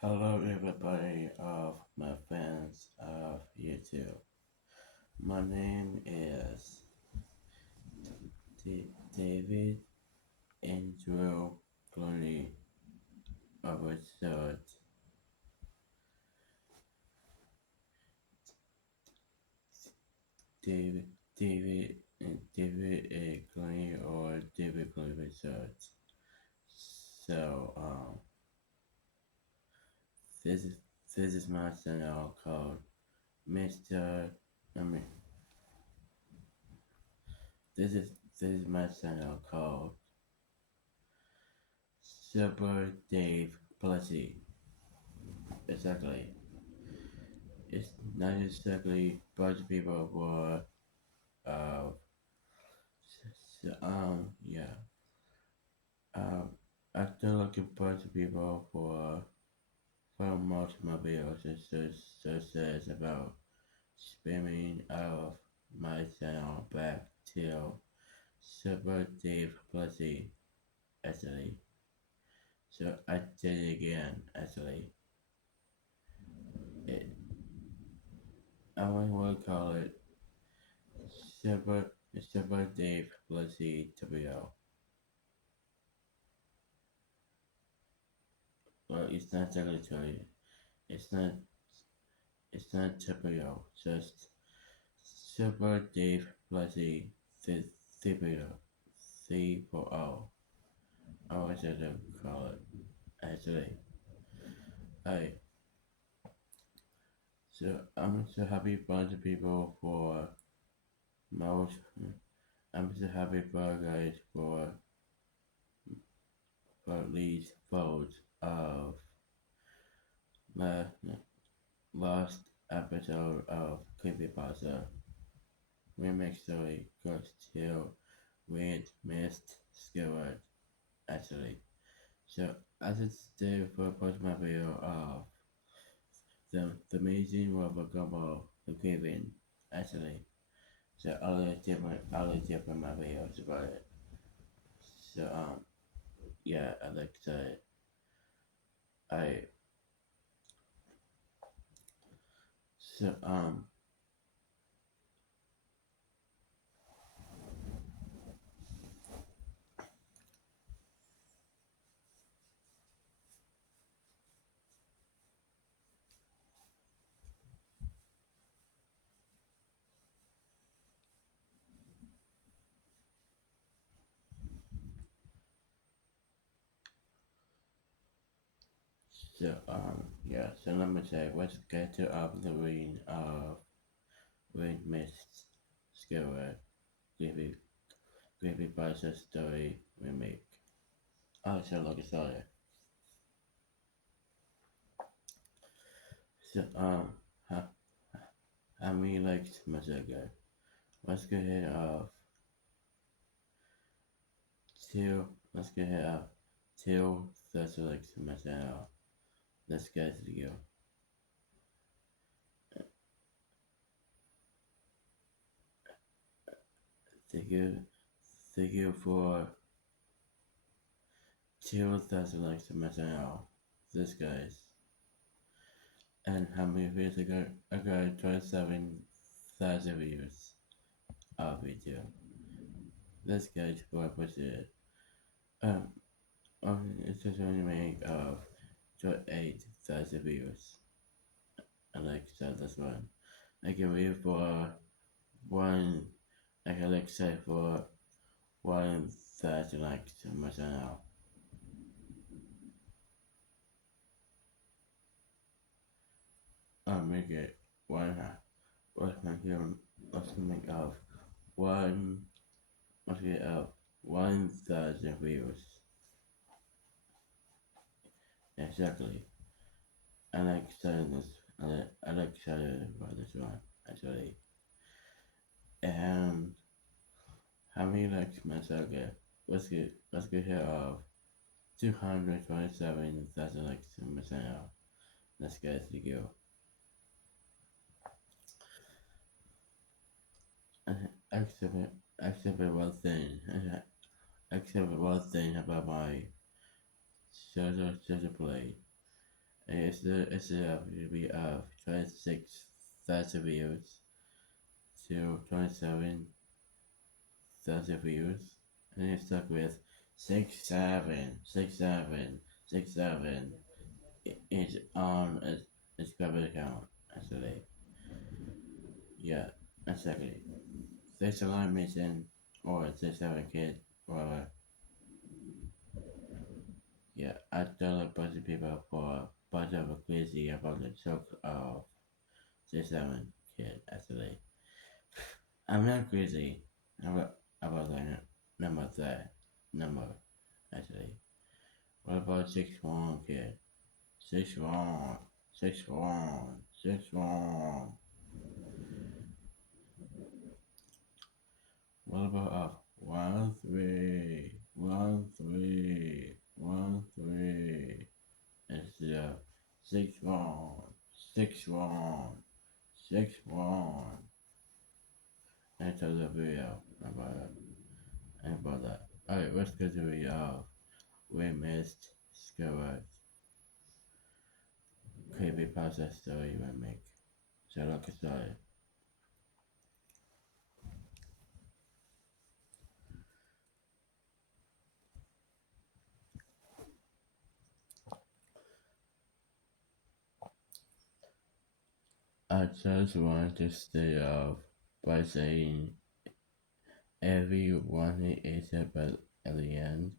Hello, everybody of my fans of YouTube. My name is David Andrew Clooney of Richard. David, David A. Clooney or David Clooney Richard. So, this is this is my channel called Mr. I mean, this is this is my channel called Super Dave Plessy. Exactly. It's not exactly bunch of people were uh yeah. Um After looking bunch of people for most of my videos it says about spamming of my channel back to Super Dave Plessy actually. So I did it again actually. It, I would call it Super Super Dave Plessy video. Well, it's not technically, it's not, it's not typical, just Super Dave Plessy Thibodeau, C4O, I wish I could call it, actually. I, so I'm so happy bunch of people for most, I'm so happy for guys for these votes of my last episode of Creepypasta Remake Story goes to Weird Missed Squidward, actually. So, as it's due for post my video of the amazing rubber gumbo the Grieving, actually. So, I'll different my videos about it. So, yeah, I like to say, I, so, yeah, so let me say, let's get to the reading of Weird Missed Squidward, Grieving Creepypasta Story Remake. Oh, so like a story. So, how, how many likes must I get? Let's go ahead of two, let's go ahead of 2,000 likes must I have. Let's get to the go. Thank you, thank you for 2,000 likes must I have. This guys. And how many views I got? I got 27,000 views of video. This guy's for it. Um, it's just only make of 8,000 views. I like that this one. I can wait for one. I can like say for 1,000 likes on my channel. I'll make it one. Let's make it. Let's make of one. Let's get up 1,000 views. Exactly. I like saying this. I like saying about this one actually. And how many likes must I get? Let's get here of 227,000 likes on my channel. Let's get to go. Except except one thing. Except one thing about my social play. We have 26,000 views to 27,000 views, and it's stuck with 676767 is on its private account actually. Yeah, exactly. There's a lot missing or there's a kid or yeah, I don't like bunch of people for a bunch of crazy about the joke of this seven kid actually. I'm not crazy about the number that number actually. What about 6-1 kid? 6-1, 6-1, 6-1. What about 1-3, 1-3, 1-3? It's 6-1, 6-1, 6-1. That's the video about that. Alright, let's go to the video. We missed Squidward. Creepypasta story remake. So let's get started. I just want to stay off by saying everyone is but at the end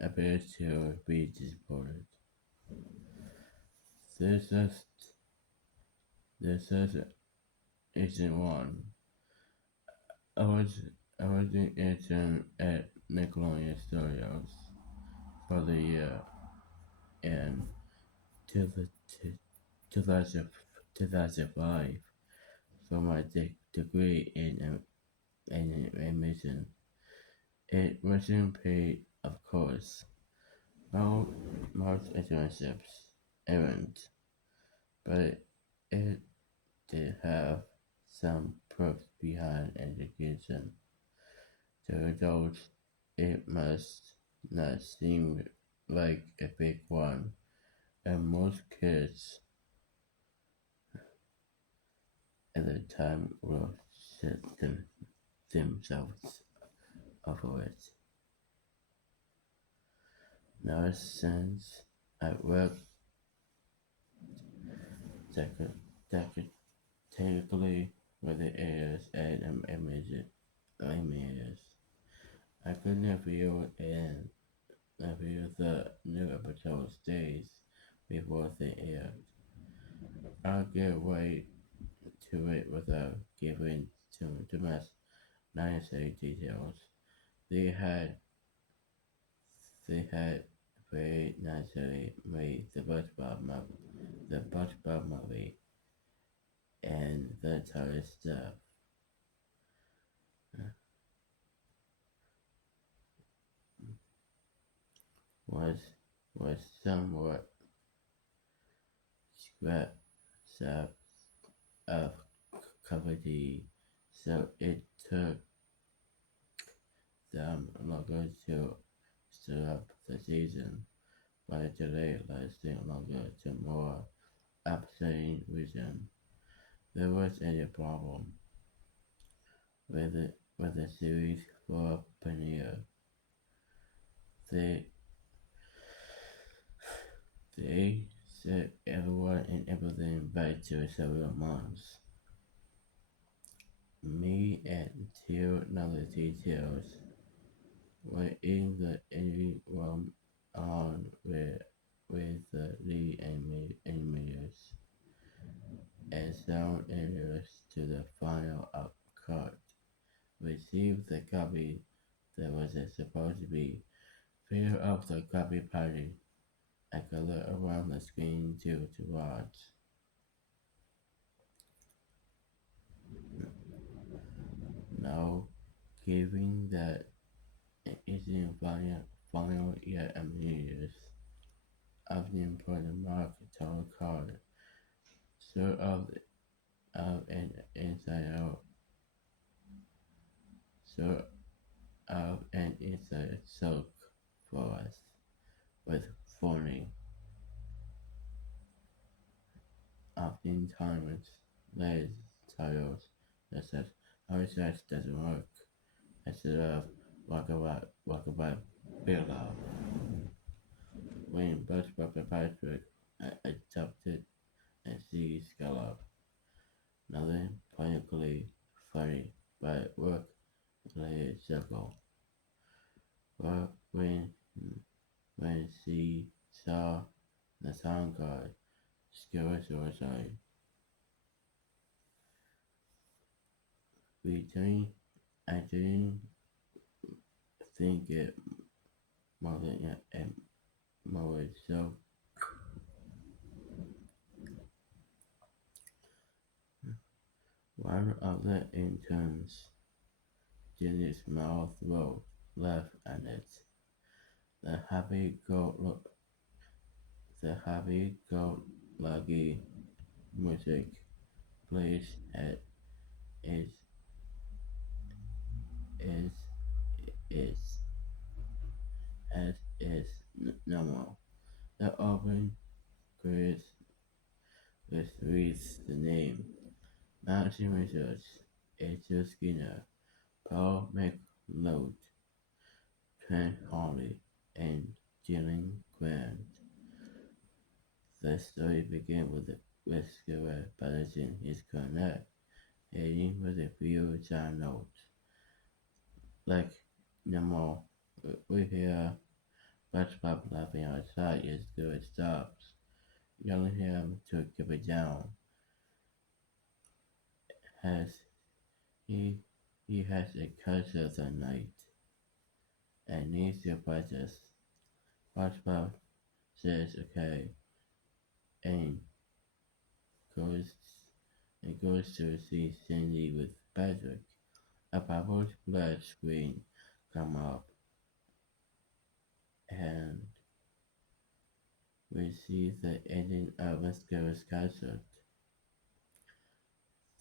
appears to be disappointed. This is this isn't one. I was I was in intern at Nickelodeon Studios for the year and to the 2005 for my degree in animation. It wasn't paid, of course. Most internships aren't, but it did have some perks behind education. To adults, it must not seem like a big one, and most kids at the time will set themselves over it. Now, since I work tech- technically with the airs and images, I couldn't review the new episodes days before they aired. I'll get right to it without giving too much necessary details. They had they had very naturally made the SpongeBob movie, and the entire stuff was was somewhat scrapped up of comedy, so it took them longer to start up the season, but a delay lasting longer to more upsetting reason. There was a problem with the series for premiere. They they set everyone and everything back to several months. Me and two other details were in the editing room on with the lead animators and sound editors to the final cut. Received the copy that was supposed to be fear of the copy party. I color around the screen to watch. Now, given that it isn't final yet years, often put a mark total card, sort of an inside out, sort of an inside soak for us with phoning. oftentimes lays titles that says our sex doesn't work instead of walkabout Bella. When both Papa Patrick adopted and sees Scallop, nothing poignantly funny, but work related circle. But when she saw the sound card, Skills was like, we didn't, I didn't think it more than it more so one of the interns did his mouth roll, laugh at it. The happy go the happy go lucky music plays at is is is as is normal. The open quiz reads the name. Mountain Research, H.O. Skinner, Paul McLeod, Trent Harley, and Gillian Grant. The story begins with Squidward balancing his cornet, ending with a few time notes. Like normal, we hear SpongeBob laughing outside as Squidward stops, yelling him to keep it down. As he he has a curse that night and needs to practice. SpongeBob says okay and goes goes to see Cindy with Patrick. A bubble splash screen come up and we see the ending of Oscar's concert.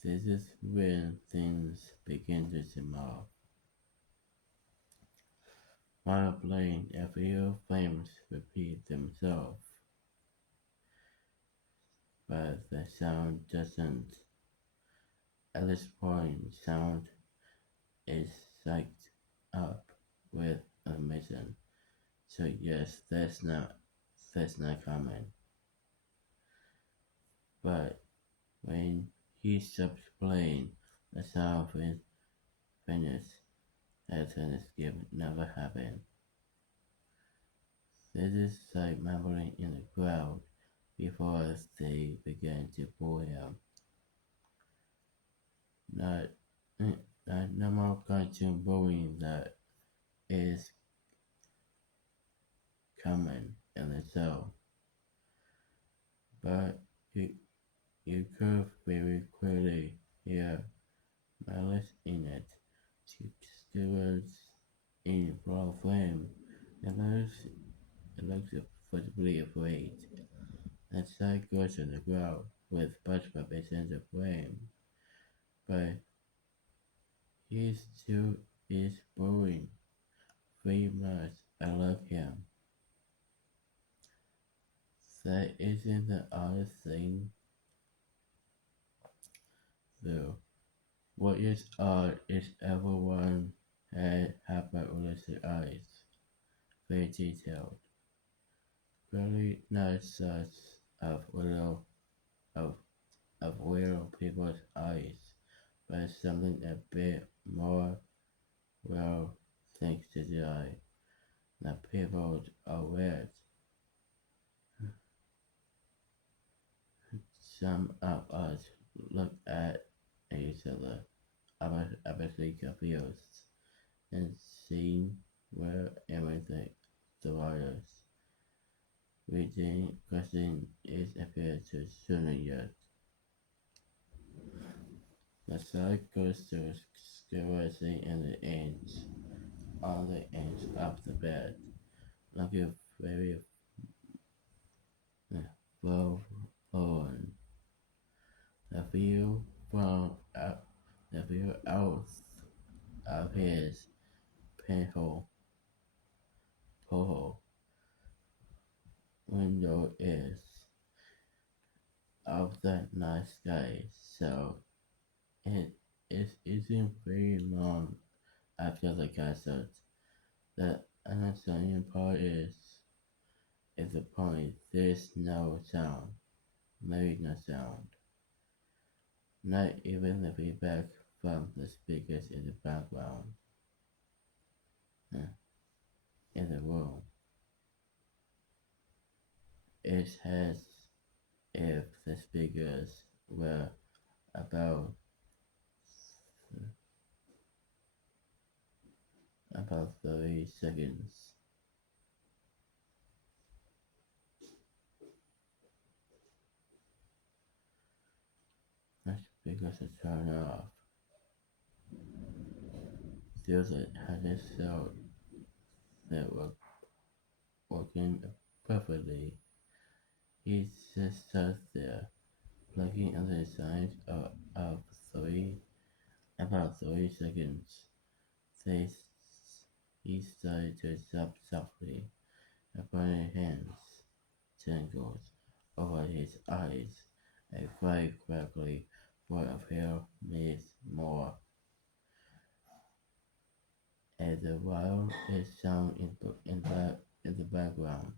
This is when things begin to simmer. While playing, a few flames repeat themselves, but the sound doesn't. At this point, sound is psyched up with amazing. So yes, that's not common. But when he stops playing, the sound finishes. That Thanksgiving never happened. This is like mumbling in the crowd before they began to boo him. Not, not normal cartoon bullying that is common in the show, but you could very clearly hear malice in it. Stewards in full flame, it looks visibly afraid. That side goes on the ground with SpongeBob in the flame, but he still is boring. Very much I love him. That isn't the oddest thing, though. What is odd is everyone had hyper-realistic eyes, very detailed. Clearly not such of of, of real people's eyes, but something a bit more real thanks to the eye. The people are weird. Some of us look at each other, obviously confused, and seeing where everything the waters. We didn't question is appeared to sooner yet. The side goes to skirting in the ends, on the ends of the bed, looking very well forward. The view from out, the view out of his pinhole porthole window is of the night sky. So it isn't very long after the castle. The unexciting part is the point. There's no sound, maybe no sound. Not even the feedback from the speakers in the background uh, in the room. It has if the speakers were about about 30 seconds. The speakers are turned off. There's a had cell that were working perfectly. He just sat there, looking at the signs of three about 3 seconds. They, he started to stop softly, upon his hands, tangles over his eyes, and very quickly for a few minutes more. And the wild is sound in the background,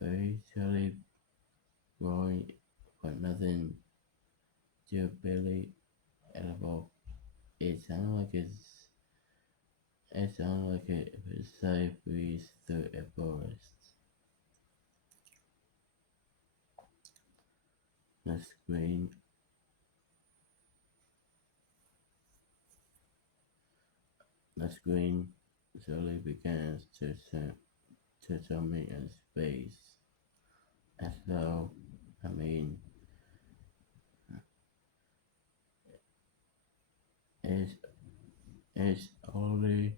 very slowly growing for nothing to barely edible. It sounded like a sigh breeze through a forest. The screen the screen slowly begins to zoom in space. As though I mean it's it's only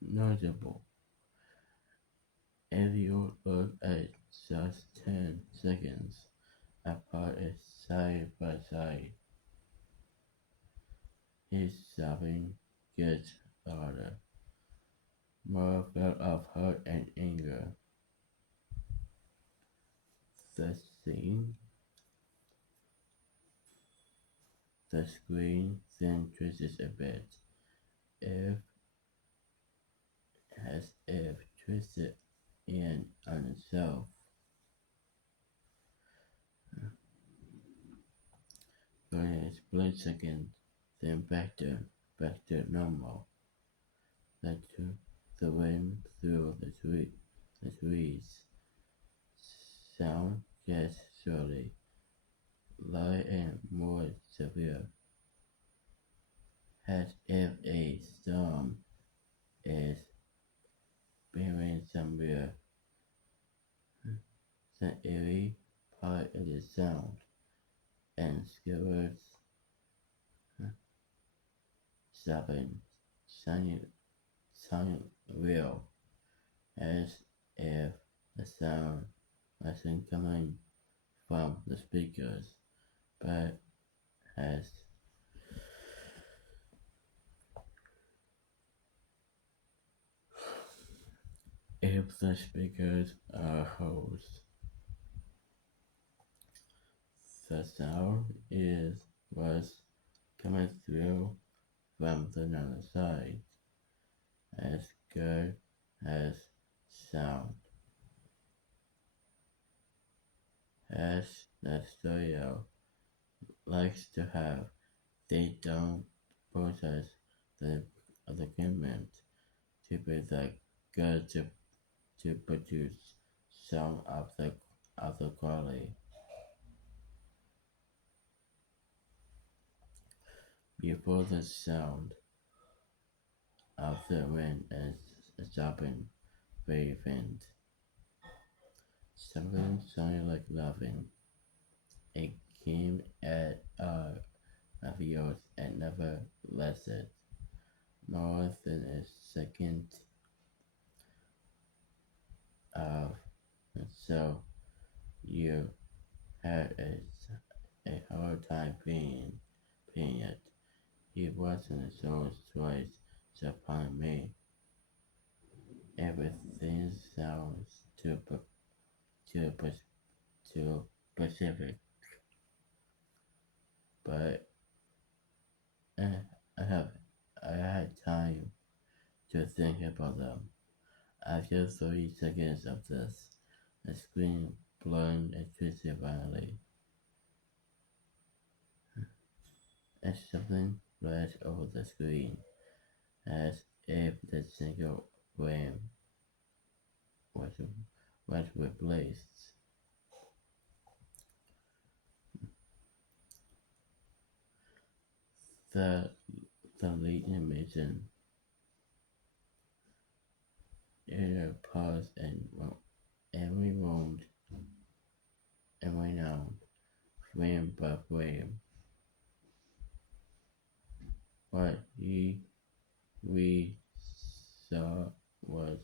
noticeable if you look at just 10 seconds apart side by side. His sobbing gets louder, more felt of hurt and anger. The scene, the screen then twists a bit, if as if twisted in on itself. For a split second, then back to normal. The wind through the trees. Sound gets surely light and more severe, as if a storm is brewing somewhere. The eerie part of the sound and Squidward's stopping, sounding real, as if the sound wasn't coming from the speakers, but as if the speakers are holes. The sound was coming through from the other side, as good as sound, as the studio likes to have. They don't process the equipment to be that good to produce sound of the quality. Before the sound of the wind is stopping very faint. Something sounded like laughing. It came at of yours and never lasted more than a second of, and so you had a hard time paying it. It wasn't so twice upon me. Everything sounds to to Pacific, but eh, I have I had time to think about them. After 30 seconds of this, the screen blurred and twisted violently, and something flashed over the screen, as if the single frame was was replaced. The the lead animation either paused and rewound and went out frame by frame. What we saw was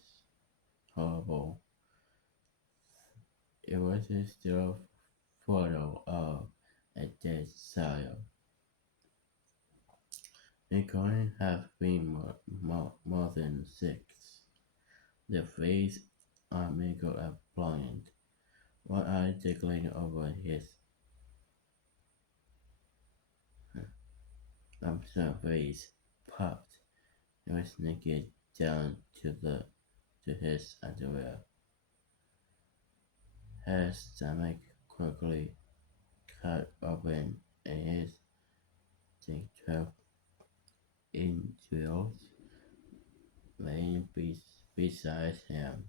horrible. It was a still photo of a dead child. It couldn't have been more than 6. The face on Miko are blind. One eye tickling over his face popped. He was naked down to his underwear. His stomach quickly cut open and his dick 12 inch laying beside him.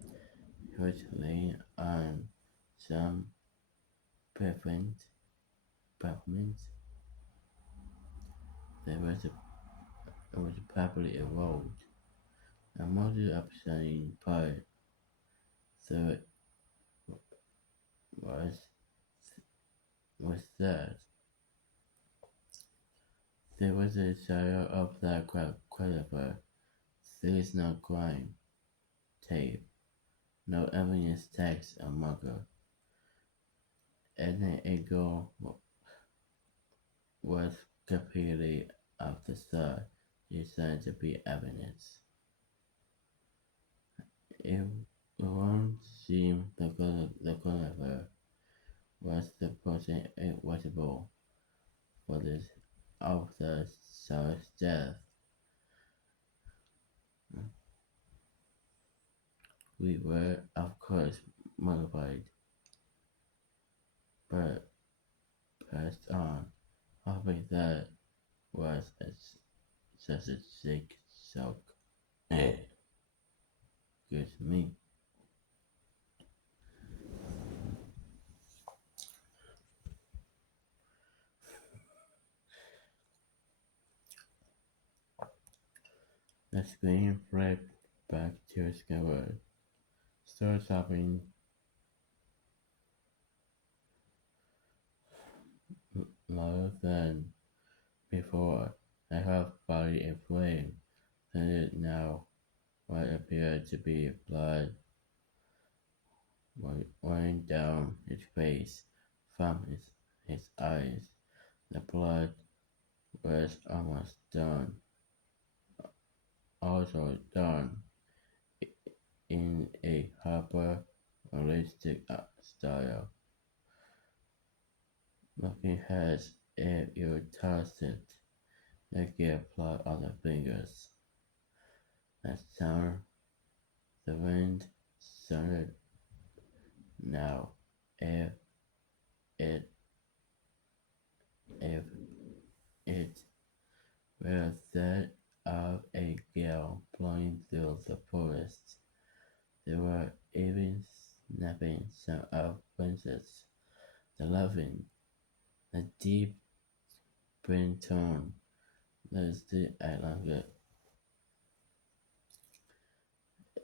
He was laying on some pavement. pavement. It was properly evolved. The most upsetting part so it was was that there was a shadow of that caliber. There is no crime tape, no evidence text or marker, and the eagle was completely off the start, designed to be evidence. It won't seem the caliber was the person watchable for this of the South's death. We were, of course, mortified, but passed on, hoping that was such a sick shock. Excuse me. The screen flipped back to Squidward. Still sobbing louder than before. A half body in flame, then now what appeared to be blood running down his face from his eyes. The blood was also done in a hyper realistic style, looking as if you touched it. The gear plot on the fingers. The sound, the wind sounded now. If it, if it were that of a gale blowing through the forest, they were even snapping some of Princess. The loving, the deep brain tone that's the longer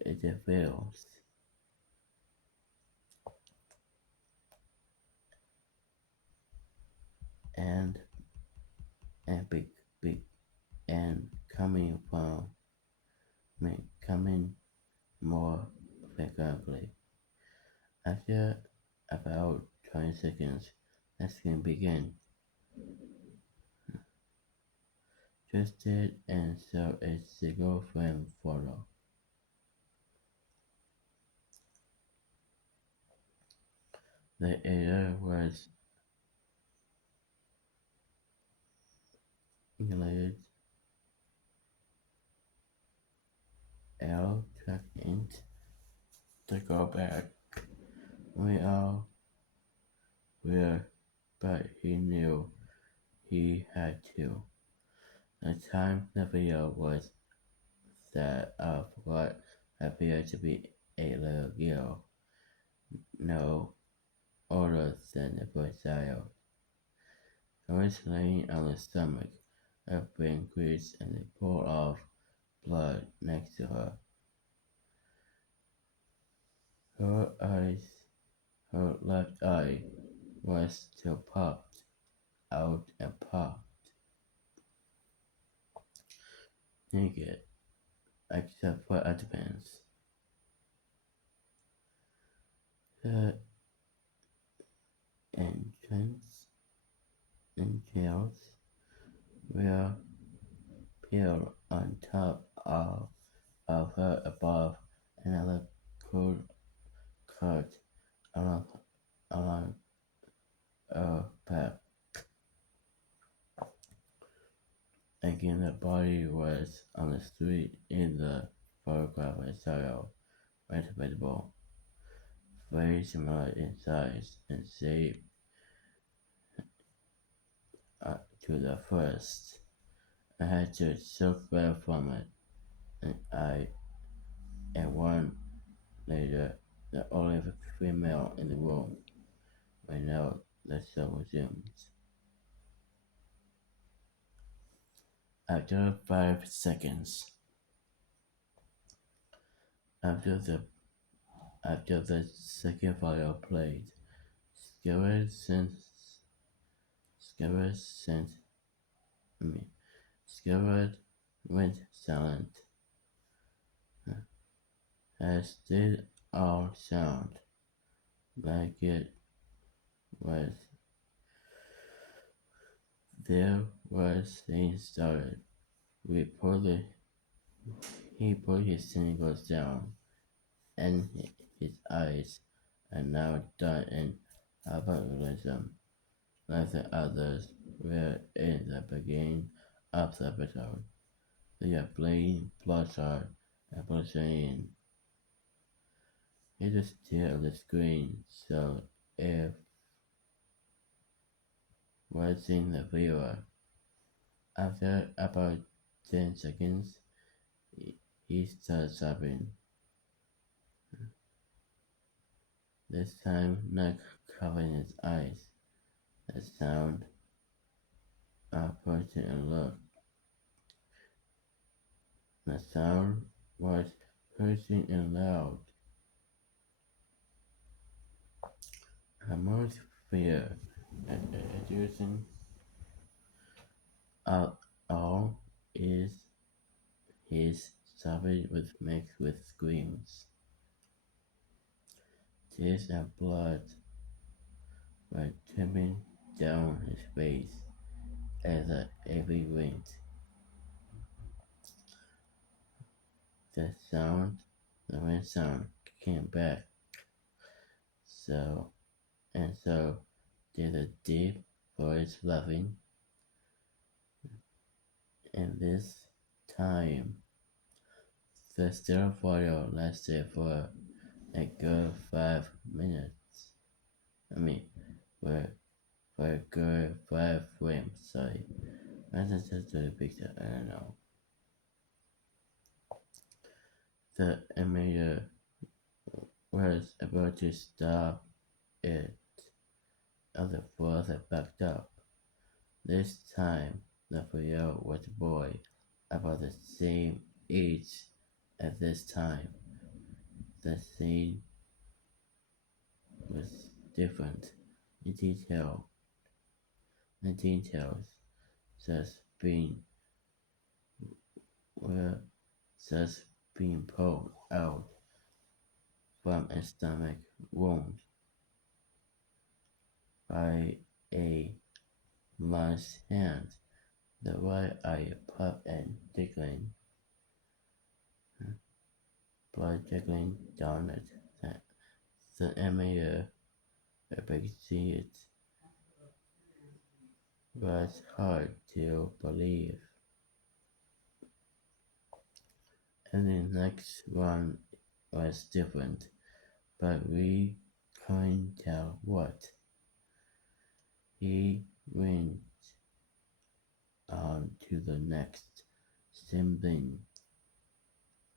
it feels. And and big and coming from me coming more frequently. After about 20 seconds, the skin began twisted and saw a single frame photo. The area was related L tracked in to go back. We all were, but he knew he had to. The time the video was that of what appeared to be a little girl, no older than a boy child. She was laying on her stomach, her brain creased and a pool of blood next to her. Her eyes, her left eye, was still popped out and popped. Naked, except for advance. The entrails were peeled on top of her above another cold cut along, along her back. Again, the body was on the street in the photograph style, vegetable, very similar in size and shape to the first. I had to soak well from it, and one later, the only female in the room. Right now, the show resumes. After 5 seconds, after the after the second file played, Squidward sent me. Squidward went silent, as did all sound, like it was. There was things started. He pulled his singles down, and his eyes are now done in hyperrealism, like the others were in the beginning of the episode. They are plain, bloodshot, and pulsating. He just stared at the screen, so if watching the viewer. After about 10 seconds, he started sobbing. This time, not covering his eyes. The sound of person and look. The sound was piercing and loud. Her most fear education of all is his sobbing mixed with screams. Tears and blood were dripping down his face as the heavy wind. The wind sound came back. So did a deep voice laughing. And this time, the still photo lasted for a good 5 minutes. For a good 5 frames. Sorry, that's just a picture. I don't know. The animator was about to stop it. Other fours had backed up. This time, the video was a boy about the same age at this time. The scene was different in details, just being pulled out from a stomach wound by a man's hand. The right eye popped and tickling, blood trickling down it. The animator because it was hard to believe. And the next one was different, but we couldn't tell what. He went on to the next same thing.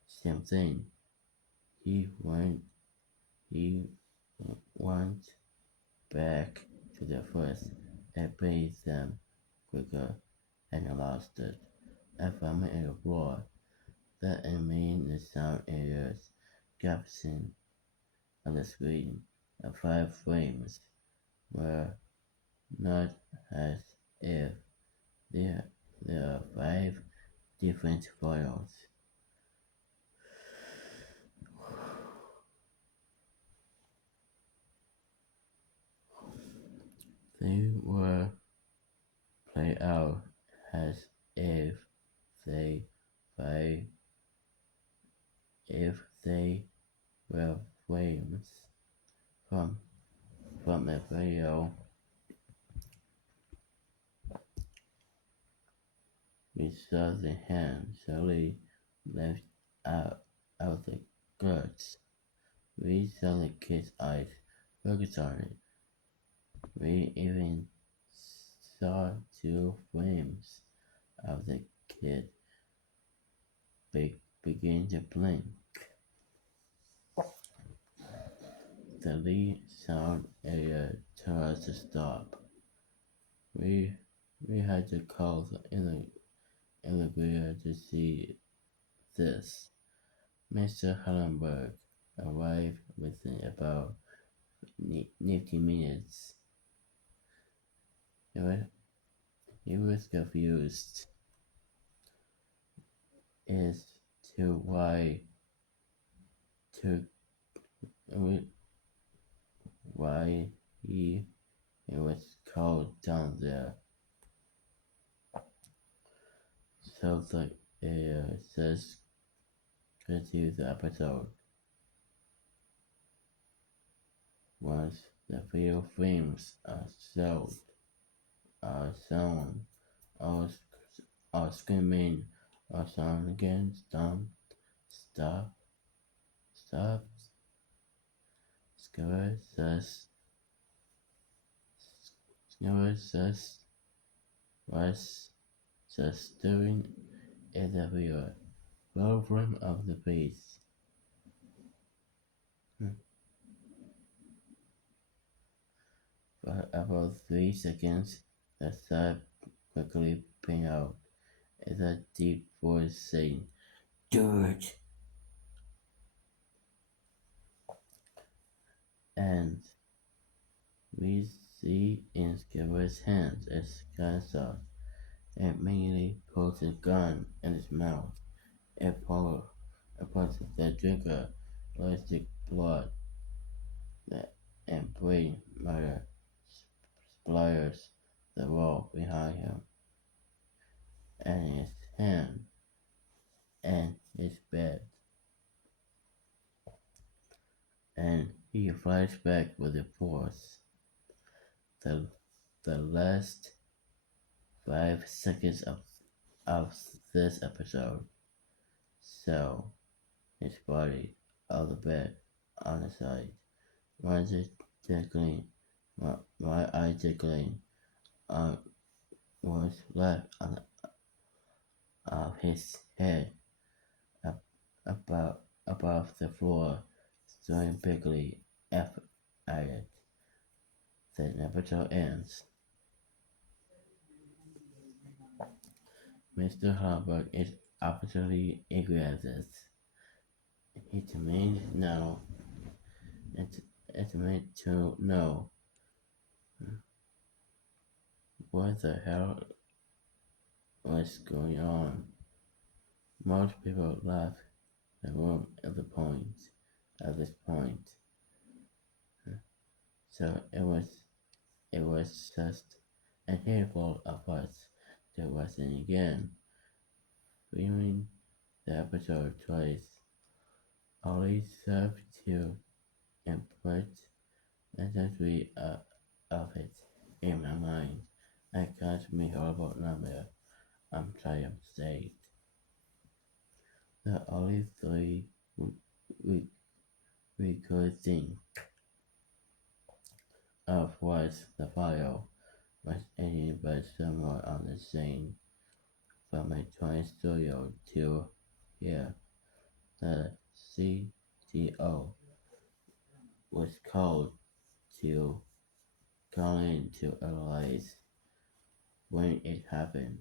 Same thing. He went. He went back to the first and bathed them quicker and lost it. I found it abroad that I mean the sound areas gaps in on the screen and 5 frames were not as if there, there are 5 different files. They were played out as if they five if they were frames from from a video. We saw the hand slowly lift out the guts. We saw the kid's eyes focus on it. We even saw 2 frames of the kid begin to blink. The lead sound area told us to stop. We had to call the integrator to see this. Mr. Hallenberg arrived within about 90 minutes. He was confused as to to why he was called down there. So the says continue the episode. Once the video frames are shown, or screaming, or sound again, stop, stop. Squidward says was just staring at the viewer, low frame of the face. For about 3 seconds, the thought quickly panned out as a deep voice saying, "Do it!" And we see in Squidward's hands a gunshot and immediately pulls a gun in his mouth. It pulls the trigger, elastic blood, and brain matter splatters the wall behind him, and his hand, and his bed. And he flies back with the force. The last 5 seconds of this episode saw his body on the bed on the side. My eye tickling was left on of his head above the floor, staring bigly at it. The episode ends. Mr. Harburg is absolutely angry at this. He demands to know what the hell was going on. Most people left the room at this point. So it was just a handful of us that wasn't again. Viewing the episode twice only served to impress Essentially of it in my mind. I caused me horrible nightmare. I'm trying to say the only three we, we could think of was the file was ending but somewhere on the same from a toy studio to here. The CTO was called to call in to analyze when it happened.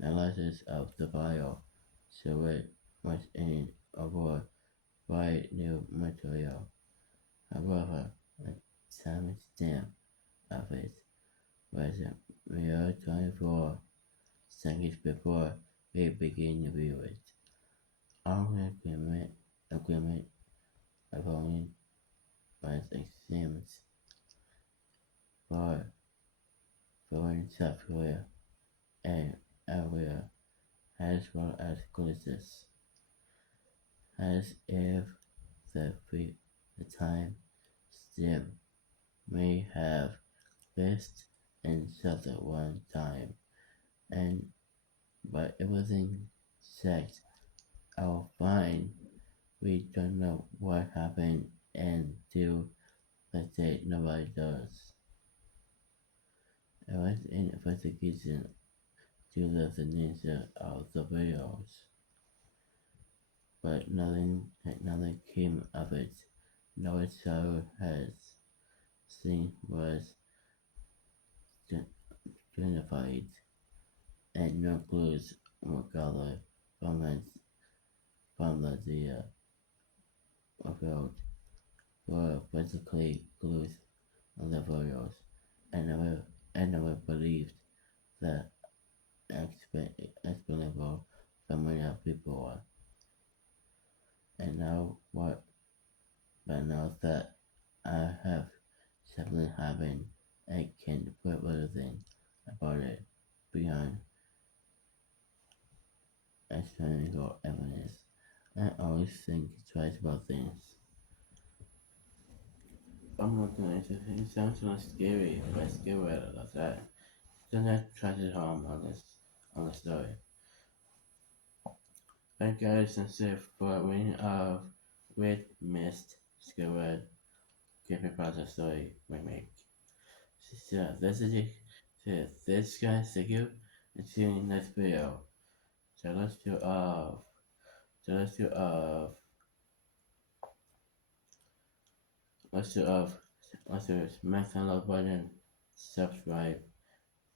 The analysis of the file showed it was in over by new material. However, the timestamp of it was a mere 24 seconds before we began to view it. Our agreement opponent was examined for foreign software and hardware as well as glitches, as if the time stamp may have missed and suffered one time, and but it wasn't checked out fine. We don't know what happened until the day nobody does. I was in investigation to the nature of the videos, but nothing came of it. No child has seen was identified, and no clues were gathered from the field were physically glued on the videos. I never believed that explainable for many people are. And now what? But now that I have something happened, I can put everything about it beyond external evidence. I always think twice about things. I'm not gonna it sounds not scary, but scary like that. Then I try to harm on the story. Thank God sincere for a win of Red Mist Squidward creepypasta story remake. So this guy thank you and see you in the next video. So let's do smash the like button, subscribe,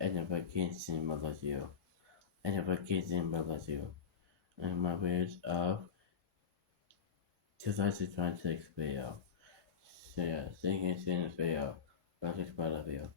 and notification bell you. And notification bell you. And my videos of 2026 video. So yeah, see you in this video. Bye, love you.